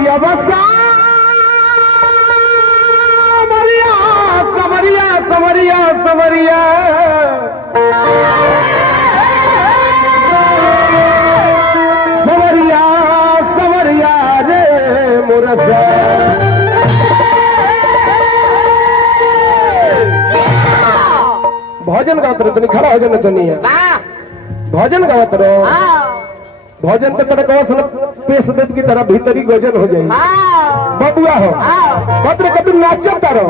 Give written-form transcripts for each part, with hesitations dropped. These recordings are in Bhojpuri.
पिया बसा समरिया समरिया समरिया समरिया समरिया रे मुरसा भजन गाते रहो, खड़ा हो जाना चाहिए। भजन गाते रहो, भजन तो तेरा कौशल पेश देत की तरह भीतरी गजन हो जाए। बबुआ हो पत्र कभी नाचो करो।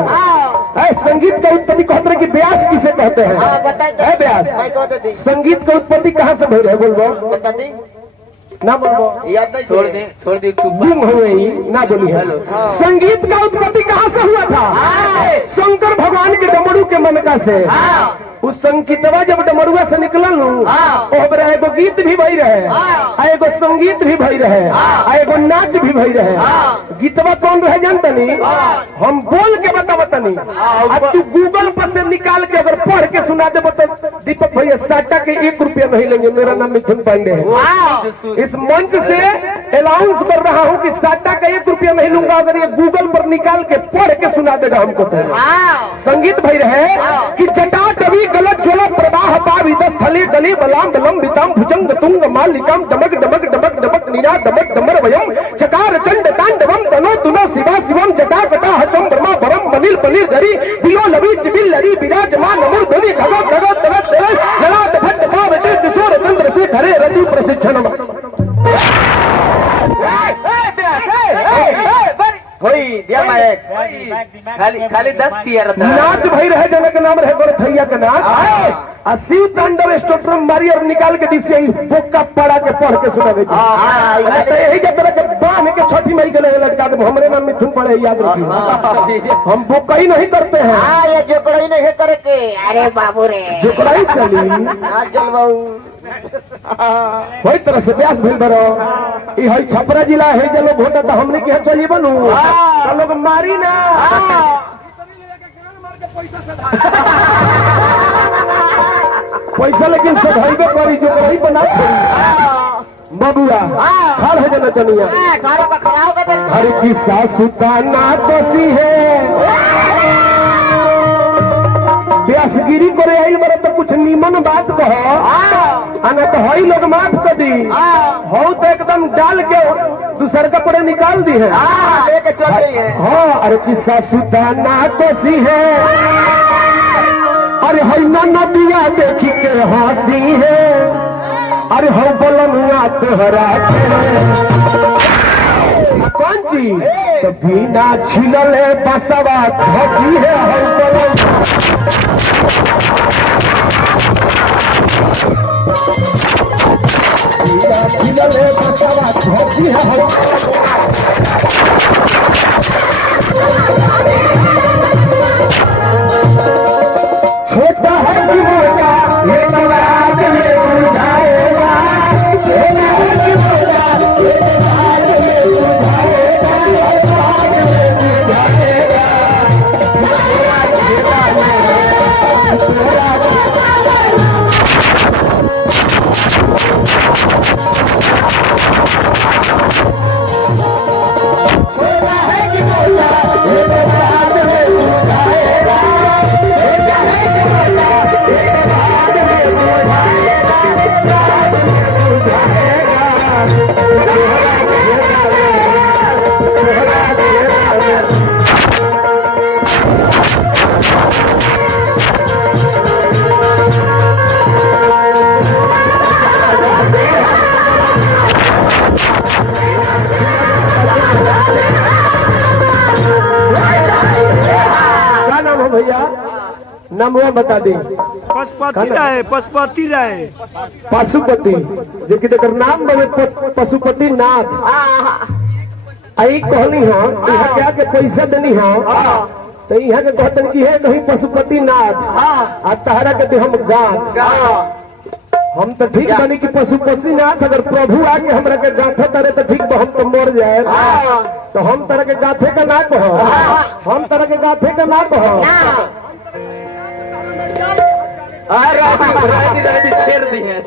संगीत का उत्पत्ति कहते कि ब्यास किसे कहते हैं? ब्यास संगीत का उत्पत्ति कहाँ से भई रहे बोलबो ना बोलबो छोड़ दे गुम हुए ना बोली है। संगीत का उत्पत्ति कहाँ से हुआ था? शंकर भगवान के डमरू के मनका से। उस संगीतवा जब डमरुआ से निकलल एगो गीत भी भई रहे, एगो संगीत भी भई रहे, एगो नाच भी भई रहे। गीतवा कौन रहे जानतनी? हम बोल के बतावतनी, अब तू गूगल पर से निकाल के अगर पढ़ के सुना दे तो दीपक भैया साटा के 1 रुपया नहीं लेंगे। मेरा नाम मिथुन पांडे है। इस मंच से अनाउंस कर रहा हूँ कि साटा का 1 रुपया नहीं लूंगा अगर ये गूगल पर निकाल के पढ़ के सुना देगा हमको। तो संगीत भई रहे कि जटा कवि गलत ज्वला प्रवाह पावित स्थले गली बलाम बलम विताम भुजंग तुंग मालिकाम डमक डमक डमक डमक नीरा डमक डमर वयम चकार चंड तांडवम तनो तुनो शिवा शिवम जटा कटा हसम ब्रह्मा परम मनिल पनिल धरी बिलो लवि चिबिल लरी विराजमान अमर ध्वनि खगो खगो तगत जलात भट्ट पावते किशोर चंद्र से खरे रति प्रशिक्षणम। खाली 10 चेयर नाच भई रहे जनक नाम रहे गोरथैया के नाच। शिव तांडव स्टोट्रम मारी और निकाल के दिसे बोका पड़ा के पढ़ के सुनावे। यही जब तरह के बांध के छठी मई गले लटका दे। हमरे नाम मिथुन पड़े याद रखिए। हम बोकई नहीं करते हैं। ये जोकड़ई नहीं करे के। अरे बाबू रे जोकड़ई चली चल बाबू वही तरह से ब्यास भइल बरो। ई हई छपरा जिला है जे लोग भोटा त हमने के चली बनू त लोग मारी ना। पैसा लेकिन सधाइबे करी जो करी बना छोड़ी। बबुआ खाल हो जाना चनिया हर की सासु का ना कोसी है। व्यासगिरी करे आई बड़ा तो कुछ नीमन बात कहो आना तो हई लोग माफ कर दी हो तो एकदम डाल के दूसर का पड़े निकाल दी है। लेके चल गई है। हाँ अरे कि सासु दाना कोसी है। अरे हई नदिया देखी के हंसी है। अरे हो बोलनुआ तोहरा कौन चीज तो बिना छिलले बसवा हंसी है। छिलले बसवा हंसी है। छोटा है कि मोटा ये बात में बुझाएगा। छोटा है कि मोटा ये बात में बुझाएगा। बात में बुझाएगा। तेरा जीवन तेरा छोटा है कि मोटा ये बात में बुझाएगा। भैया नाम हुआ बता दे। पशुपति राय पशुपति राय पशुपति जो कि देकर नाम बने पशुपति नाथ। आई कहनी हो यहाँ क्या के पैसा देनी हो तो यहाँ के कहते कि है कहीं पशुपति नाथ आ तहरा के हम गाँव हम तो ठीक बनी कि पशुपति नाथ अगर प्रभु आके हमरा के गाथे तरे तो ठीक तो हम तो मर जाए। तो हम तरह के गाथे का ना कहो। हम तरह के गाथे का ना कहो। छेड़ दी है